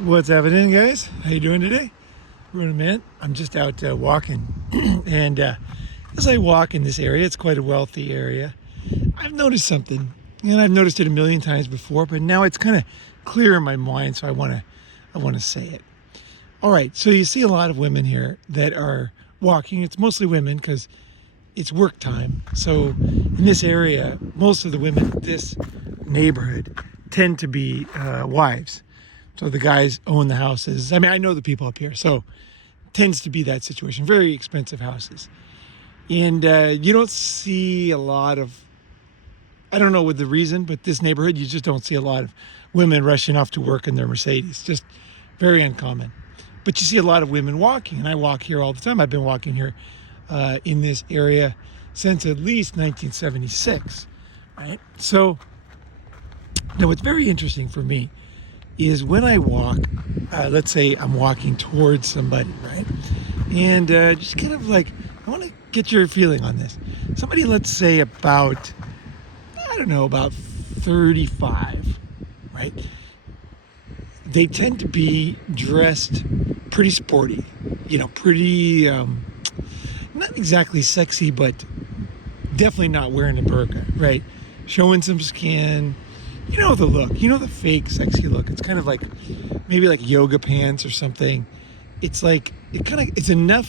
What's happening, guys? How you doing today? Ronin man. I'm just out walking, and as I walk in this area, it's quite a wealthy area. I've noticed something, and I've noticed it a million times before, but now it's kind of clear in my mind, so I want to say it. All right, so you see a lot of women here that are walking. It's mostly women because it's work time. So in this area, most of the women in this neighborhood tend to be wives. So the guys own the houses. I mean, I know the people up here, so it tends to be that situation. Very expensive houses. And you don't see a lot of, I don't know what the reason, but this neighborhood, you just don't see a lot of women rushing off to work in their Mercedes. Just very uncommon. But you see a lot of women walking, and I walk here all the time. I've been walking here in this area since at least 1976, right? So now what's very interesting for me is when I walk, let's say I'm walking towards somebody, right? And just kind of like, I want to get your feeling on this. Somebody, let's say about, I don't know, about 35, right? They tend to be dressed pretty sporty, pretty, not exactly sexy, but definitely not wearing a burqa, right? Showing some skin. You know the look, the fake sexy look. It's kind of like maybe like yoga pants or something. It's like, it's enough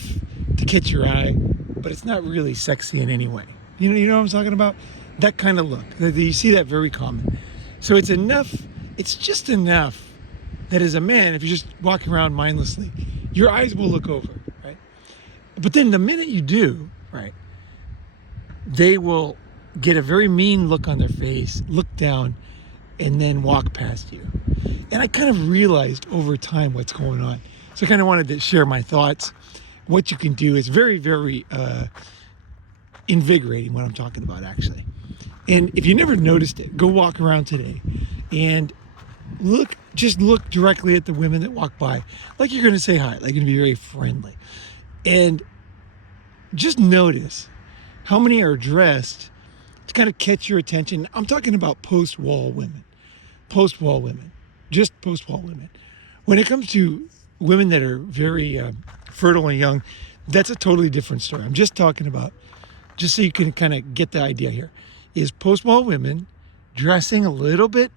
to catch your eye, but it's not really sexy in any way. You know what I'm talking about? That kind of look. You see that very common. So it's just enough that as a man, if you're just walking around mindlessly, your eyes will look over, right? But then the minute you do, right, they will get a very mean look on their face, look down, and then walk past you. And I kind of realized over time what's going on. So I kind of wanted to share my thoughts. What you can do is very, very invigorating what I'm talking about, actually. And if you never noticed it, go walk around today and just look directly at the women that walk by, like you're going to say hi, like you're going to be very friendly. And just notice how many are dressed to kind of catch your attention. I'm talking about post-wall women. Post-wall women. Just post-wall women. When it comes to women that are very fertile and young, that's a totally different story. I'm just talking about, just so you can kind of get the idea here, is post-wall women dressing a little bit,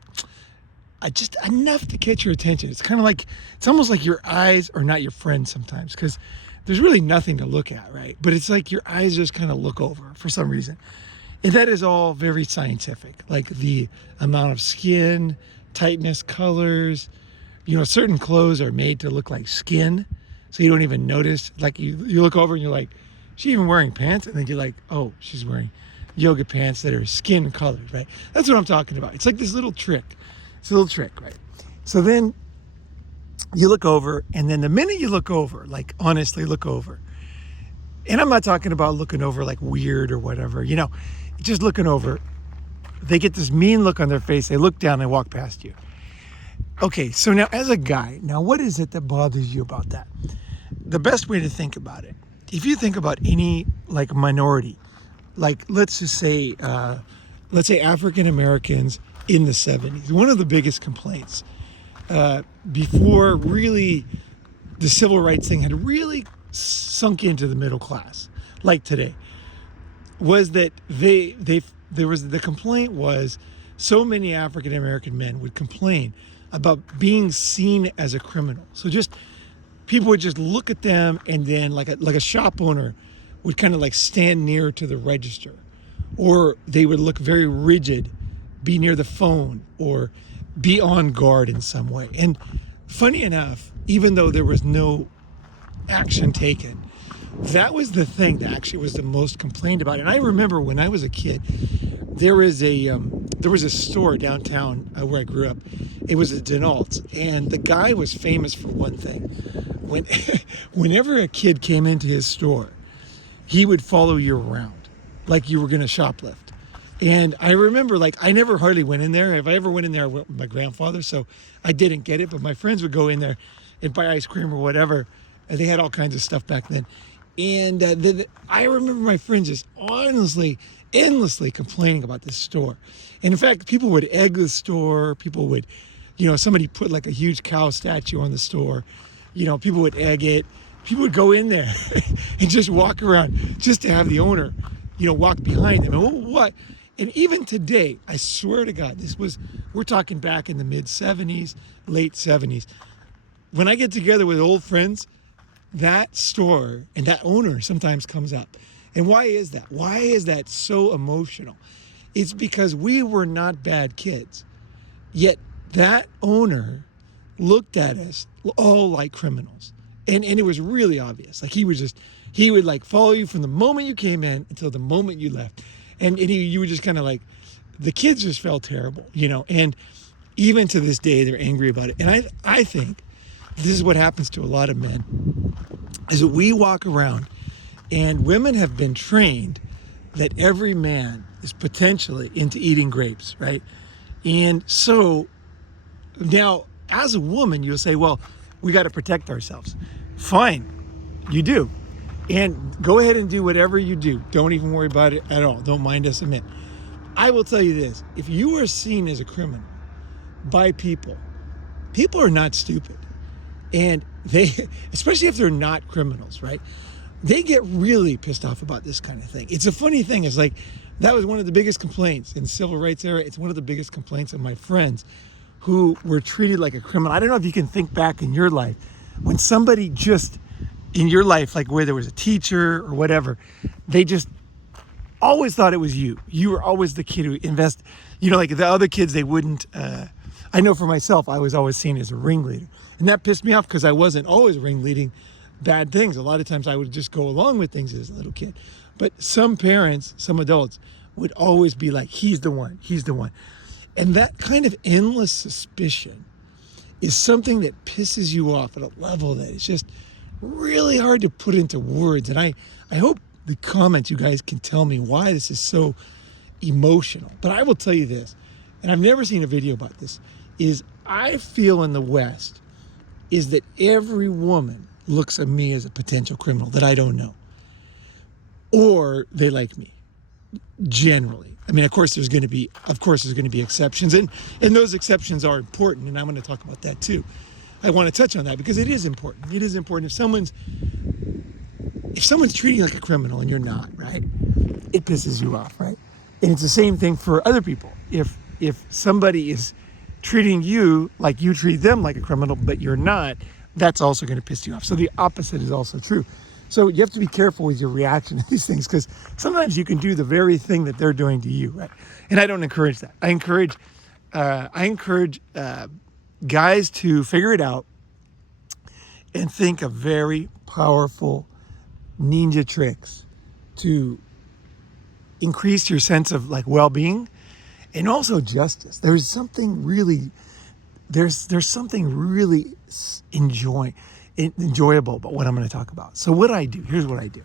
just enough to catch your attention. It's kind of like, it's almost like your eyes are not your friend sometimes, because there's really nothing to look at, right? But it's like your eyes just kind of look over for some reason. And that is all very scientific, like the amount of skin, tightness, colors. Certain clothes are made to look like skin, so you don't even notice. Like you look over and you're like, she's even wearing pants? And then you're like, oh, she's wearing yoga pants that are skin colored, right? That's what I'm talking about. It's like this little trick. It's a little trick, right? So then you look over, and then the minute you look over, like honestly look over, and I'm not talking about looking over like weird or whatever, just looking over, they get this mean look on their face. They look down and walk past you. Okay, so now as a guy, what is it that bothers you about that? The best way to think about it, if you think about any like minority, like let's say African Americans in the 70s, one of the biggest complaints before really the civil rights thing had really sunk into the middle class, like today, was that the complaint was so many African American men would complain about being seen as a criminal. So just people would just look at them, and then like a shop owner would kind of like stand near to the register, or they would look very rigid, be near the phone, or be on guard in some way. And funny enough, even though there was no action taken, that was the thing that actually was the most complained about. And I remember when I was a kid, there was a store downtown where I grew up. It was a Denalt's, and the guy was famous for one thing. Whenever a kid came into his store, he would follow you around like you were going to shoplift. And I remember, I never hardly went in there. If I ever went in there, I went with my grandfather, so I didn't get it. But my friends would go in there and buy ice cream or whatever. And they had all kinds of stuff back then. And I remember my friends just honestly, endlessly complaining about this store. And in fact, people would egg the store. People would somebody put like a huge cow statue on the store, people would egg it. People would go in there and just walk around just to have the owner, walk behind them. And what? And even today, I swear to God, we're talking back in the mid 70s, late 70s. When I get together with old friends, that store and that owner sometimes comes up. And why is that? Why is that so emotional? It's because we were not bad kids. Yet that owner looked at us all like criminals. And it was really obvious. Like he would like follow you from the moment you came in until the moment you left. And you were just kind of like, the kids just felt terrible, and even to this day, they're angry about it. And I think this is what happens to a lot of men, is that we walk around and women have been trained that every man is potentially into eating grapes, right? And so now as a woman, you'll say, well, we got to protect ourselves. Fine, you do. And go ahead and do whatever you do. Don't even worry about it at all. Don't mind us a minute. I will tell you this. If you are seen as a criminal by people are not stupid. And they, especially if they're not criminals, right? They get really pissed off about this kind of thing. It's a funny thing. It's like, that was one of the biggest complaints in the civil rights era. It's one of the biggest complaints of my friends who were treated like a criminal. I don't know if you can think back in your life when somebody just in your life, like where there was a teacher or whatever, they just always thought it was you. You were always the kid who like the other kids, they wouldn't, I know for myself, I was always seen as a ringleader. And that pissed me off because I wasn't always ringleading bad things. A lot of times I would just go along with things as a little kid. But some parents, some adults would always be like, he's the one. And that kind of endless suspicion is something that pisses you off at a level that is just really hard to put into words. And I hope the comments, you guys can tell me why this is so emotional. But I will tell you this, and I've never seen a video about this, is I feel in the West is that every woman looks at me as a potential criminal that I don't know. Or they like me, generally. I mean, of course there's going to be exceptions, and those exceptions are important, and I'm going to talk about that too. I want to touch on that because it is important. It is important. If someone's treating you like a criminal and you're not, right? It pisses you off, right? And it's the same thing for other people. If somebody is treating you like you treat them like a criminal, but you're not, that's also going to piss you off. So the opposite is also true. So you have to be careful with your reaction to these things, because sometimes you can do the very thing that they're doing to you, right? And I don't encourage that. I encourage guys to figure it out and think of very powerful ninja tricks to increase your sense of like well-being and also justice. There's something really enjoyable about what I'm going to talk about. So here's what I do.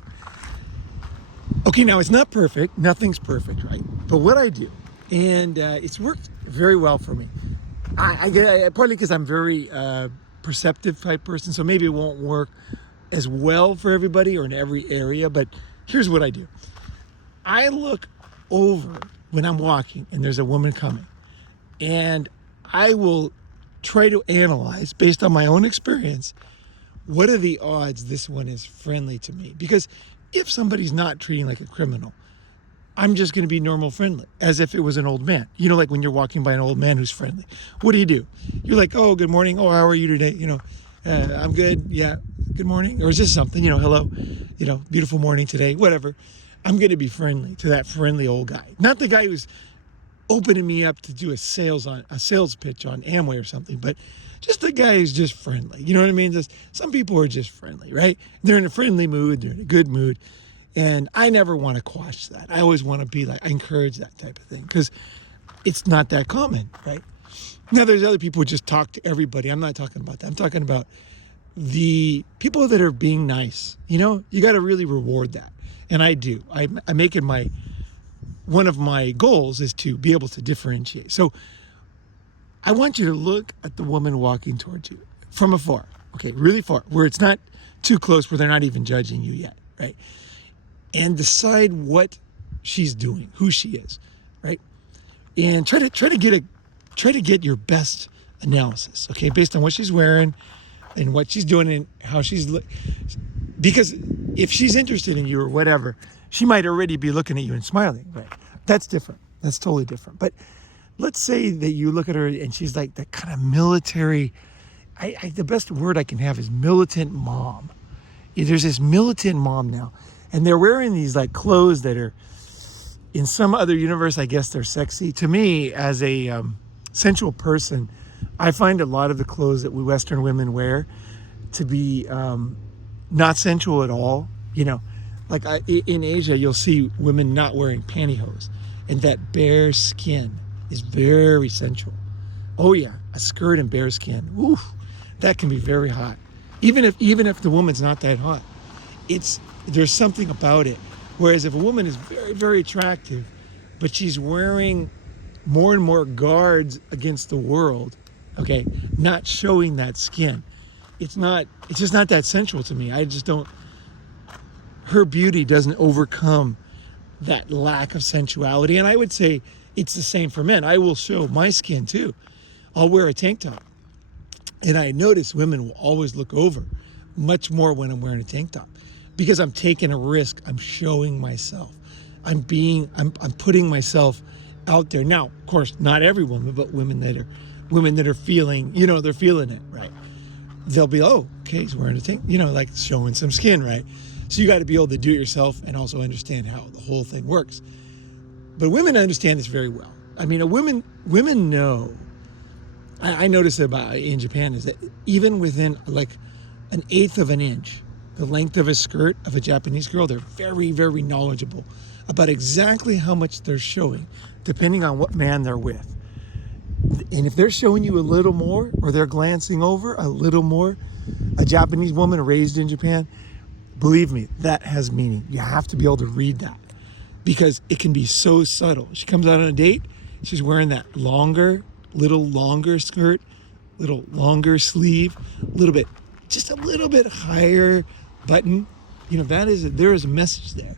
Okay, now it's not perfect. Nothing's perfect, right? But what I do, and it's worked very well for me. I partly because I'm very perceptive type person, so maybe it won't work as well for everybody or in every area, but here's what I do. I look over when I'm walking and there's a woman coming, and I will try to analyze based on my own experience, what are the odds this one is friendly to me? Because if somebody's not treating like a criminal, I'm just going to be normal friendly, as if it was an old man. Like when you're walking by an old man who's friendly. What do? You're like, oh, good morning. Oh, how are you today? I'm good. Yeah, good morning. Or is this something? Hello. Beautiful morning today. Whatever. I'm going to be friendly to that friendly old guy. Not the guy who's opening me up to do a sales pitch on Amway or something, but just the guy who's just friendly. You know what I mean? Some people are just friendly, right? They're in a friendly mood. They're in a good mood. And I never want to quash that. I always want to be like, I encourage that type of thing because it's not that common, right? Now, there's other people who just talk to everybody. I'm not talking about that. I'm talking about the people that are being nice. You got to really reward that. And I do. I make it one of my goals is to be able to differentiate. So I want you to look at the woman walking towards you from afar. Okay, really far, where it's not too close, where they're not even judging you yet, right? And decide what she's doing, who she is, right? And try to get your best analysis, okay, based on what she's wearing and what she's doing and how because if she's interested in you or whatever, she might already be looking at you and smiling, right? That's different. That's totally different. But let's say that you look at her and she's like that kind of military, the best word I can have is militant mom. There's this militant mom now, and they're wearing these like clothes that are, in some other universe, I guess they're sexy. To me, as a sensual person, I find a lot of the clothes that we Western women wear to be not sensual at all. Like in Asia, you'll see women not wearing pantyhose, and that bare skin is very sensual. Oh yeah, a skirt and bare skin. Ooh, that can be very hot. Even if the woman's not that hot, there's something about it. Whereas if a woman is very, very attractive, but she's wearing more and more guards against the world, okay, not showing that skin, it's just not that sensual to me. I just don't, her beauty doesn't overcome that lack of sensuality. And I would say it's the same for men. I will show my skin too. I'll wear a tank top. And I notice women will always look over much more when I'm wearing a tank top, because I'm taking a risk. I'm showing myself. I'm putting myself out there. Now, of course, not every woman, but women that are feeling, they're feeling it, right? They'll be, oh, okay, he's wearing a tank, like showing some skin, right? So you got to be able to do it yourself and also understand how the whole thing works. But women understand this very well. I mean, women know. I noticed about in Japan is that even within like an eighth of an inch, the length of a skirt of a Japanese girl, they're very, very knowledgeable about exactly how much they're showing, depending on what man they're with. And if they're showing you a little more, or they're glancing over a little more, a Japanese woman raised in Japan, believe me, that has meaning. You have to be able to read that, because it can be so subtle. She comes out on a date, she's wearing that little longer skirt, little longer sleeve, just a little bit higher button. There is a message there.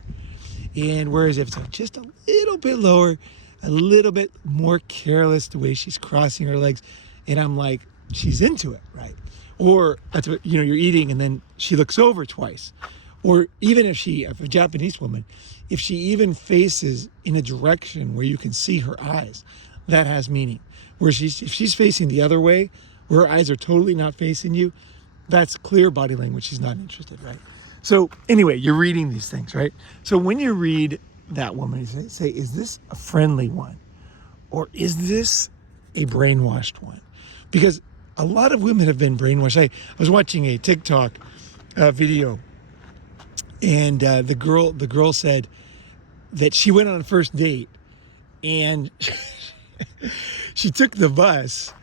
And whereas if it's just a little bit lower, a little bit more careless, the way she's crossing her legs, and I'm like, she's into it, right? Or you're eating and then she looks over twice. Or even if a Japanese woman, if she even faces in a direction where you can see her eyes, that has meaning. Where if she's facing the other way, where her eyes are totally not facing you, that's clear body language. She's not interested, right? So anyway, you're reading these things, right? So when you read that woman, you say, is this a friendly one? Or is this a brainwashed one? Because a lot of women have been brainwashed. I was watching a TikTok video, and the girl said that she went on a first date, and she took the bus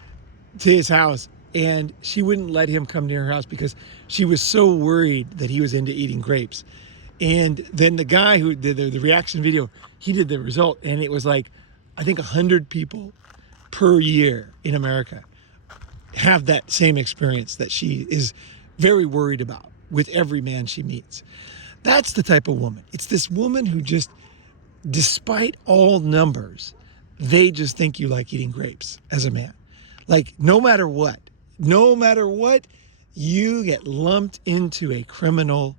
to his house, and she wouldn't let him come near her house because she was so worried that he was into eating grapes. And then the guy who did the reaction video, he did the result, and it was like, I think 100 people per year in America have that same experience that she is very worried about with every man she meets. That's the type of woman. It's this woman who just, despite all numbers, they just think you like eating grapes as a man. Like no matter what, you get lumped into a criminal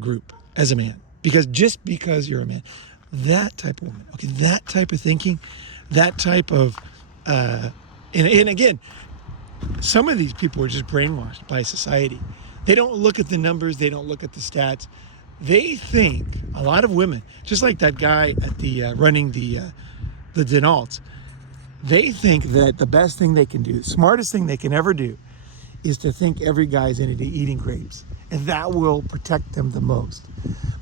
group as a man, because you're a man. That type of woman, okay, that type of thinking, that type of, and again, some of these people are just brainwashed by society. They don't look at the numbers, they don't look at the stats. They think, a lot of women, just like that guy at the running the Denalts, they think that the best thing they can do, the smartest thing they can ever do, is to think every guy's into eating grapes, and that will protect them the most.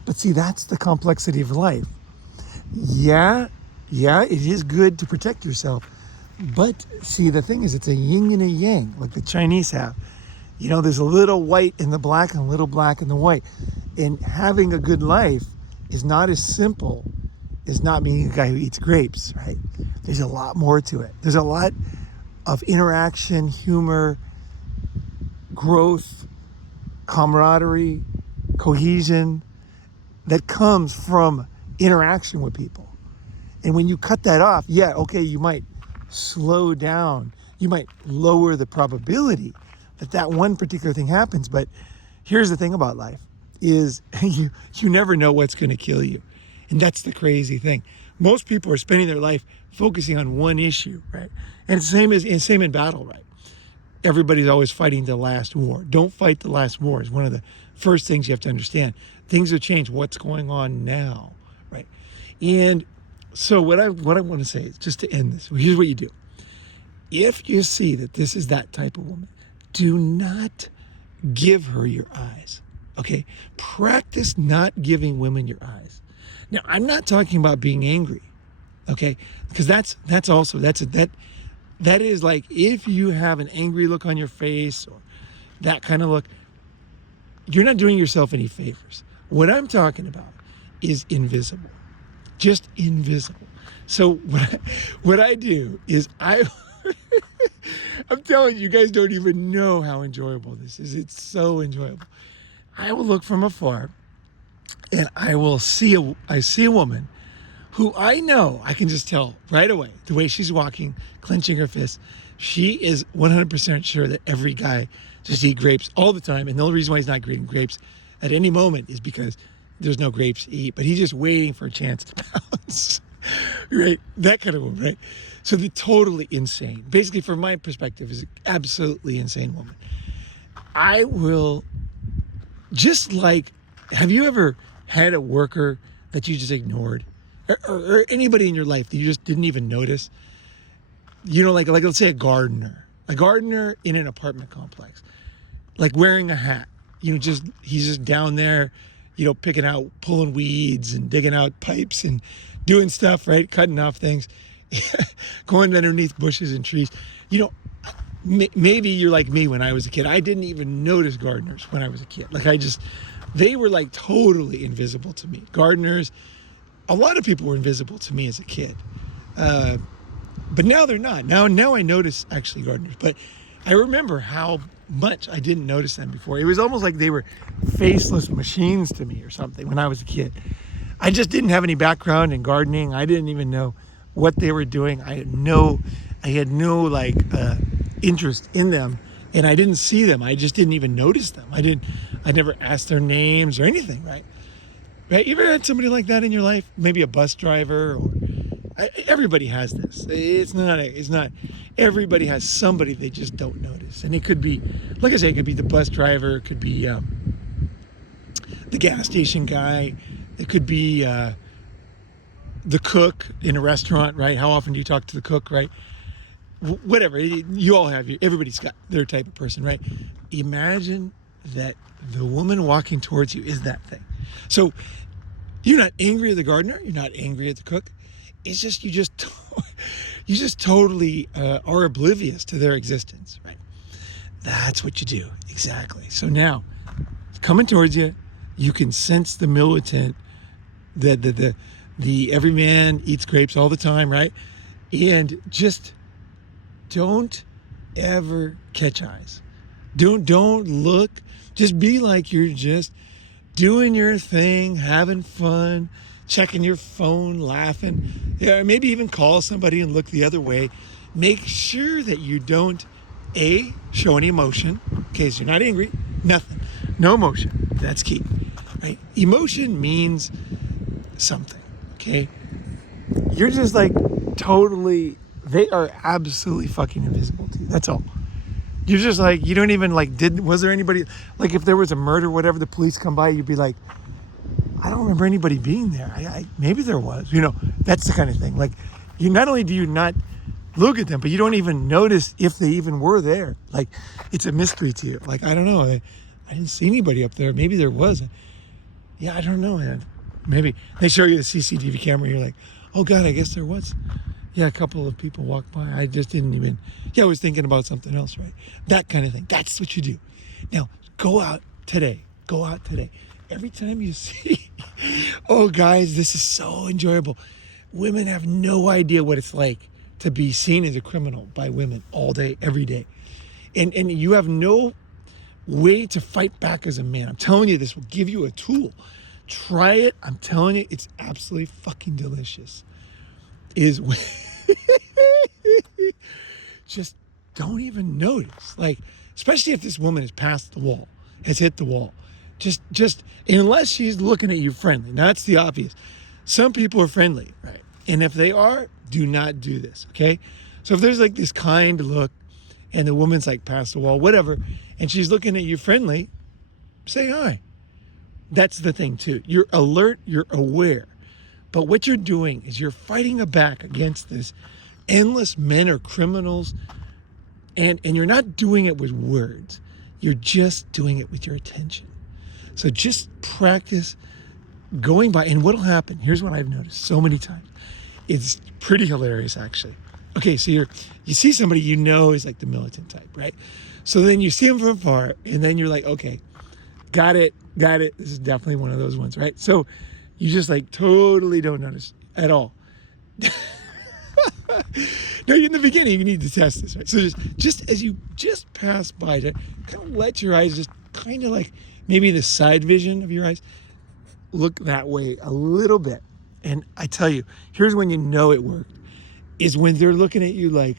But see, that's the complexity of life. Yeah, it is good to protect yourself, but see, the thing is, it's a yin and a yang, like the Chinese have. There's a little white in the black and a little black in the white. And having a good life is not as simple as not being a guy who eats grapes, right? There's a lot more to it. There's a lot of interaction, humor, growth, camaraderie, cohesion that comes from interaction with people. And when you cut that off, yeah, okay, you might slow down you might lower the probability that that one particular thing happens. But here's the thing about life is you never know what's going to kill you. And that's the crazy thing. Most people are spending their life focusing on one issue, right? And it's the same in battle, right? Everybody's always fighting the last war. Don't fight the last war is one of the first things you have to understand. Things have changed. What's going on now, right? And so what I want to say is, just to end this, here's what you do. If you see that this is that type of woman, do not give her your eyes, okay? Practice not giving women your eyes. Now, I'm not talking about being angry, okay? Because that is like, if you have an angry look on your face or that kind of look, you're not doing yourself any favors. What I'm talking about is invisible, just invisible. So what I do is I'm telling you, you guys don't even know how enjoyable this is. It's so enjoyable. I will look from afar and I see a woman who I know, I can just tell right away, the way she's walking, clenching her fists, she is 100% sure that every guy just eats grapes all the time. And the only reason why he's not eating grapes at any moment is because there's no grapes to eat, but he's just waiting for a chance to pounce, right? That kind of woman, right? So they're totally insane. Basically, from my perspective, is an absolutely insane woman. I will, just like, have you ever had a worker that you just ignored? Or anybody in your life that you just didn't even notice? You know, like let's say a gardener in an apartment complex, like wearing a hat, he's just down there, pulling weeds and digging out pipes and doing stuff, right? Cutting off things, going underneath bushes and trees. Maybe you're like me when I was a kid. I didn't even notice gardeners when I was a kid. They were like totally invisible to me. Gardeners, a lot of people were invisible to me as a kid. But now they're not. Now I notice actually gardeners. But I remember how much I didn't notice them before. It was almost like they were faceless machines to me or something when I was a kid. I just didn't have any background in gardening. I didn't even know what they were doing. I had no interest in them, and I didn't see them. I just didn't even notice them. I never asked their names or anything, right? Right? You ever had somebody like that in your life? Maybe a bus driver, or everybody has this. It's not. Everybody has somebody they just don't notice, and it could be, like I say, it could be the bus driver, it could be the gas station guy, it could be the cook in a restaurant, right? How often do you talk to the cook, right? Whatever, you all have everybody's got their type of person, right? Imagine that the woman walking towards you is that thing. So you're not angry at the gardener, you're not angry at the cook. It's just you just totally are oblivious to their existence, right? That's what you do, exactly. So now, coming towards you, you can sense the militant, the every man eats grapes all the time, right? And just don't ever catch eyes. Don't look. Just be like you're just doing your thing, having fun, checking your phone, laughing. Yeah, maybe even call somebody and look the other way. Make sure that you don't, show any emotion. Okay, so you're not angry, nothing. No emotion. That's key. Right? Emotion means something. Okay? You're just like totally, they are absolutely fucking invisible to you. That's all. You're just like, you don't even was there anybody, like if there was a murder, whatever, the police come by, you'd be like, I don't remember anybody being there. Maybe there was, that's the kind of thing. Like, not only do you not look at them, but you don't even notice if they even were there. Like, it's a mystery to you. Like, I don't know. I didn't see anybody up there. Maybe there was. Yeah, I don't know, man. Maybe they show you the CCTV camera. You're like, oh God, I guess there was. Yeah, a couple of people walked by. I just didn't even, I was thinking about something else, right? That kind of thing. That's what you do. Now, go out today. Every time you see, oh guys, this is so enjoyable. Women have no idea what it's like to be seen as a criminal by women all day, every day. And you have no way to fight back as a man. I'm telling you, this will give you a tool. Try it. I'm telling you, it's absolutely fucking delicious. Just don't even notice. Like, especially if this woman has passed the wall, has hit the wall. Just unless she's looking at you friendly. Now, that's the obvious. Some people are friendly, right? And if they are, do not do this, okay? So if there's like this kind look and the woman's like past the wall, whatever, and she's looking at you friendly, say hi. That's the thing too. You're alert, you're aware. But what you're doing is you're fighting back against this endless men are criminals, and you're not doing it with words. You're just doing it with your attention. So just practice going by, and what'll happen, here's what I've noticed so many times. It's pretty hilarious, actually. Okay, so you see somebody you know is like the militant type, right? So then you see them from afar, and then you're like, okay, got it. This is definitely one of those ones, right? So you just like totally don't notice at all. No, in the beginning, you need to test this, right? So just as you just pass by, kind of let your eyes just kind of like maybe the side vision of your eyes look that way a little bit. And I tell you, here's when you know it worked, is when they're looking at you like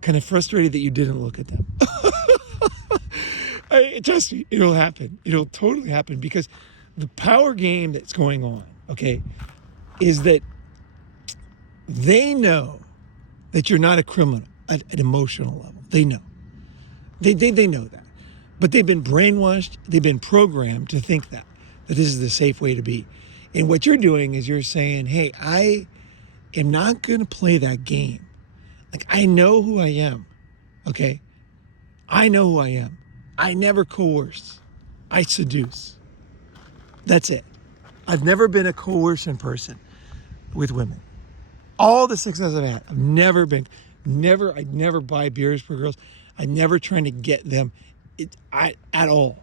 kind of frustrated that you didn't look at them. Trust me, it'll happen. It'll totally happen, because the power game that's going on, okay, is that they know that you're not a criminal at an emotional level. They know. They know that. But they've been brainwashed, they've been programmed to think that this is the safe way to be. And what you're doing is you're saying, hey, I am not going to play that game. Like, I know who I am, okay? I know who I am. I never coerce. I seduce. That's it. I've never been a coercion person with women. All the success I've had, I'd never buy beers for girls. I'm never trying to get them at all.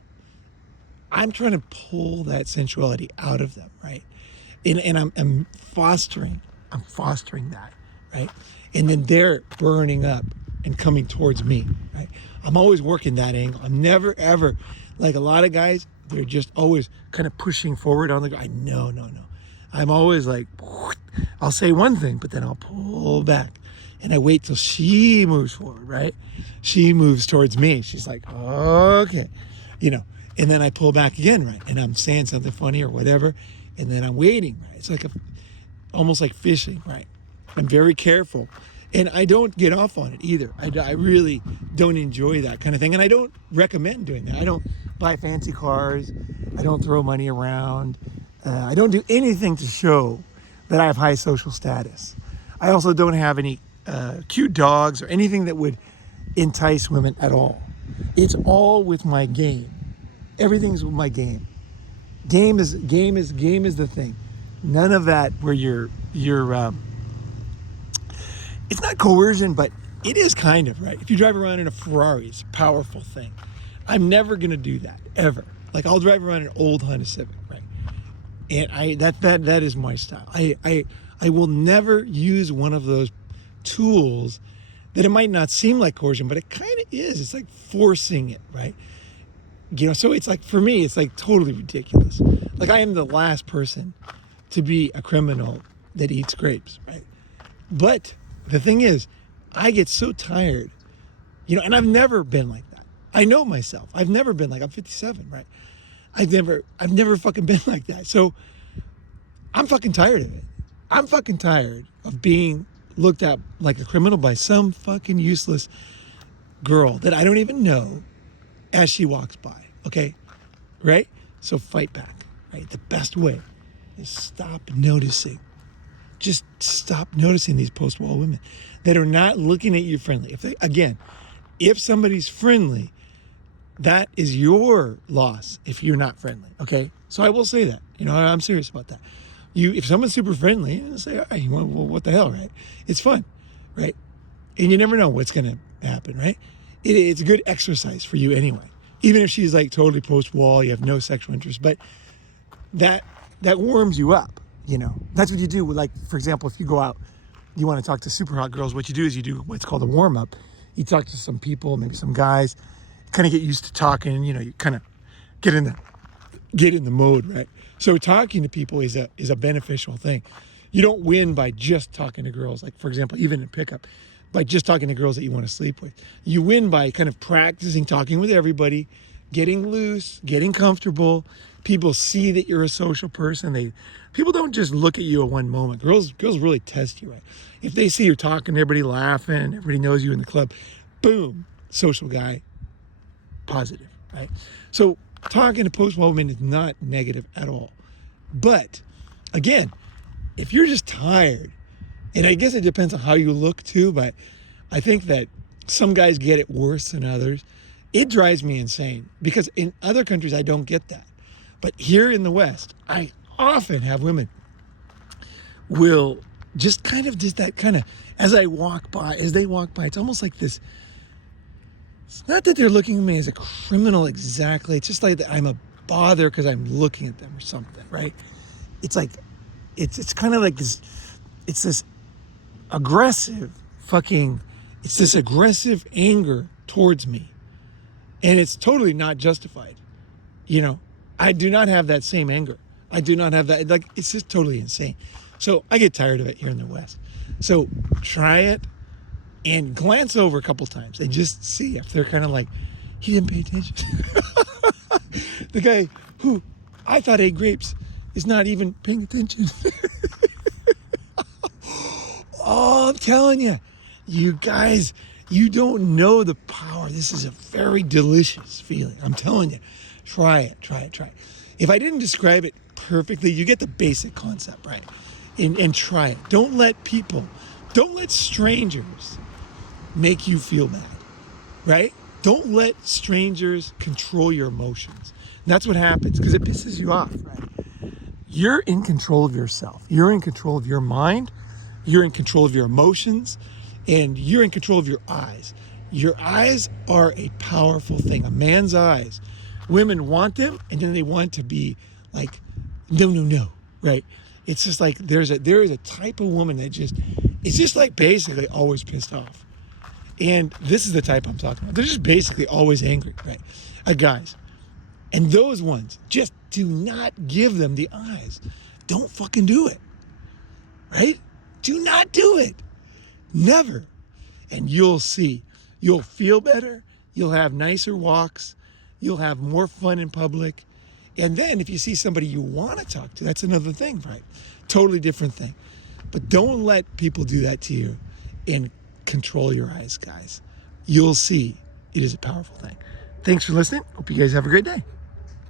I'm trying to pull that sensuality out of them, right? And I'm fostering that, right? And then they're burning up and coming towards me, right? I'm always working that angle. I'm never, ever, like a lot of guys, they're just always kind of pushing forward on the guy. No. I'm always like, I'll say one thing, but then I'll pull back. And I wait till she moves forward, right? She moves towards me. She's like, okay, and then I pull back again, right? And I'm saying something funny or whatever. And then I'm waiting, right? It's like almost like fishing, right? I'm very careful. And I don't get off on it either. I really don't enjoy that kind of thing. And I don't recommend doing that. I don't buy fancy cars. I don't throw money around. I don't do anything to show that I have high social status. I also don't have any cute dogs or anything that would entice women at all. It's all with my game. Everything's with my game. Game is the thing. None of that where you're it's not coercion, but it is kind of, right? If you drive around in a Ferrari, it's a powerful thing. I'm never gonna do that, ever. Like, I'll drive around an old Honda Civic, right? And that is my style. I will never use one of those tools that it might not seem like coercion, but it kind of is. It's like forcing it, right? So it's like, for me, it's like totally ridiculous. Like, I am the last person to be a criminal that eats grapes, right? But the thing is, I get so tired, and I've never been like that. I know myself. I've never been like, I'm 57, right? I've never fucking been like that. So I'm fucking tired of it. I'm fucking tired of being looked at like a criminal by some fucking useless girl that I don't even know as she walks by, okay? Right? So fight back, right? The best way is stop noticing. Just stop noticing these post-wall women that are not looking at you friendly. If somebody's friendly, that is your loss if you're not friendly, okay? So I will say that, I'm serious about that. If someone's super friendly, say, all right, well, what the hell, right? It's fun, right? And you never know what's going to happen, right? It's a good exercise for you anyway. Even if she's like totally post-wall, you have no sexual interest, but that warms you up, That's what you do. Like, for example, if you go out, you want to talk to super hot girls, what you do is you do what's called a warm-up. You talk to some people, maybe some guys, kind of get used to talking, you kind of get in the mode, right? So talking to people is a beneficial thing. You don't win by just talking to girls. Like, for example, even in pickup, by just talking to girls that you want to sleep with. You win by kind of practicing talking with everybody, getting loose, getting comfortable. People see that you're a social person. People don't just look at you at one moment. Girls really test you, right? If they see you talking, everybody laughing, everybody knows you in the club, boom, social guy, positive, right? So talking to post-wall women is not negative at all. But again, if you're just tired, and I guess it depends on how you look too, but I think that some guys get it worse than others. It drives me insane because in other countries, I don't get that. But here in the West, I often have women will just kind of as they walk by, it's almost like this. It's not that they're looking at me as a criminal exactly. It's just like that I'm a bother because I'm looking at them or something, right? It's like, it's kind of like this, it's this aggressive anger towards me. And it's totally not justified. I do not have that same anger. I do not have that. Like, it's just totally insane. So I get tired of it here in the West. So try it and glance over a couple times and just see if they're kind of like, he didn't pay attention. The guy who I thought ate grapes is not even paying attention. Oh, I'm telling you, you guys, you don't know the power. This is a very delicious feeling. I'm telling you, try it. If I didn't describe it perfectly, you get the basic concept, right? And try it. Don't let strangers make you feel bad, right? Don't let strangers control your emotions. And that's what happens because it pisses you off, right? You're in control of yourself. You're in control of your mind. You're in control of your emotions, and you're in control of your eyes. Your eyes are a powerful thing. A man's eyes. Women want them, and then they want to be like, no, right? It's just like there is a type of woman that it's just like basically always pissed off. And this is the type I'm talking about. They're just basically always angry, right? Guys. And those ones, just do not give them the eyes. Don't fucking do it, right? Do not do it. Never. And you'll see. You'll feel better. You'll have nicer walks. You'll have more fun in public. And then if you see somebody you want to talk to, that's another thing, right? Totally different thing. But don't let people do that to you and control your eyes, guys. You'll see it is a powerful thing. Thanks for listening. Hope you guys have a great day.